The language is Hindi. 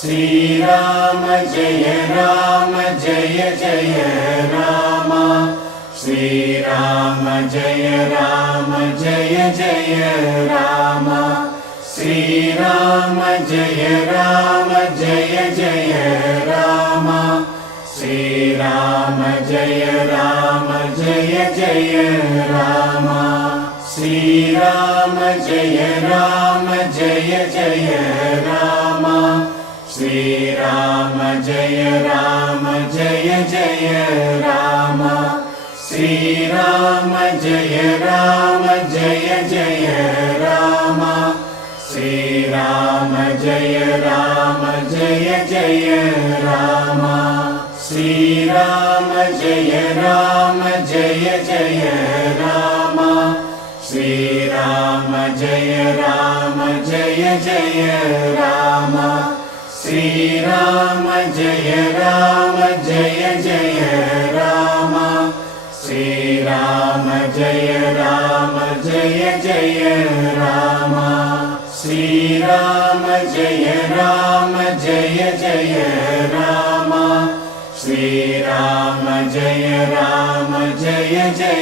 श्रीराम जय जय राम श्रीराम जय जय राम श्रीराम जय जय राम श्रीराम जय जय राम श्रीराम जय जय राम श्रीराम जय जय राम श्रीराम जय जय राम श्रीराम जय जय राम श्रीराम जय जय राम श्रीराम जय जय राम श्रीराम जय जय राम श्रीराम जय जय राम श्रीराम जय जय राम श्रीराम जय जय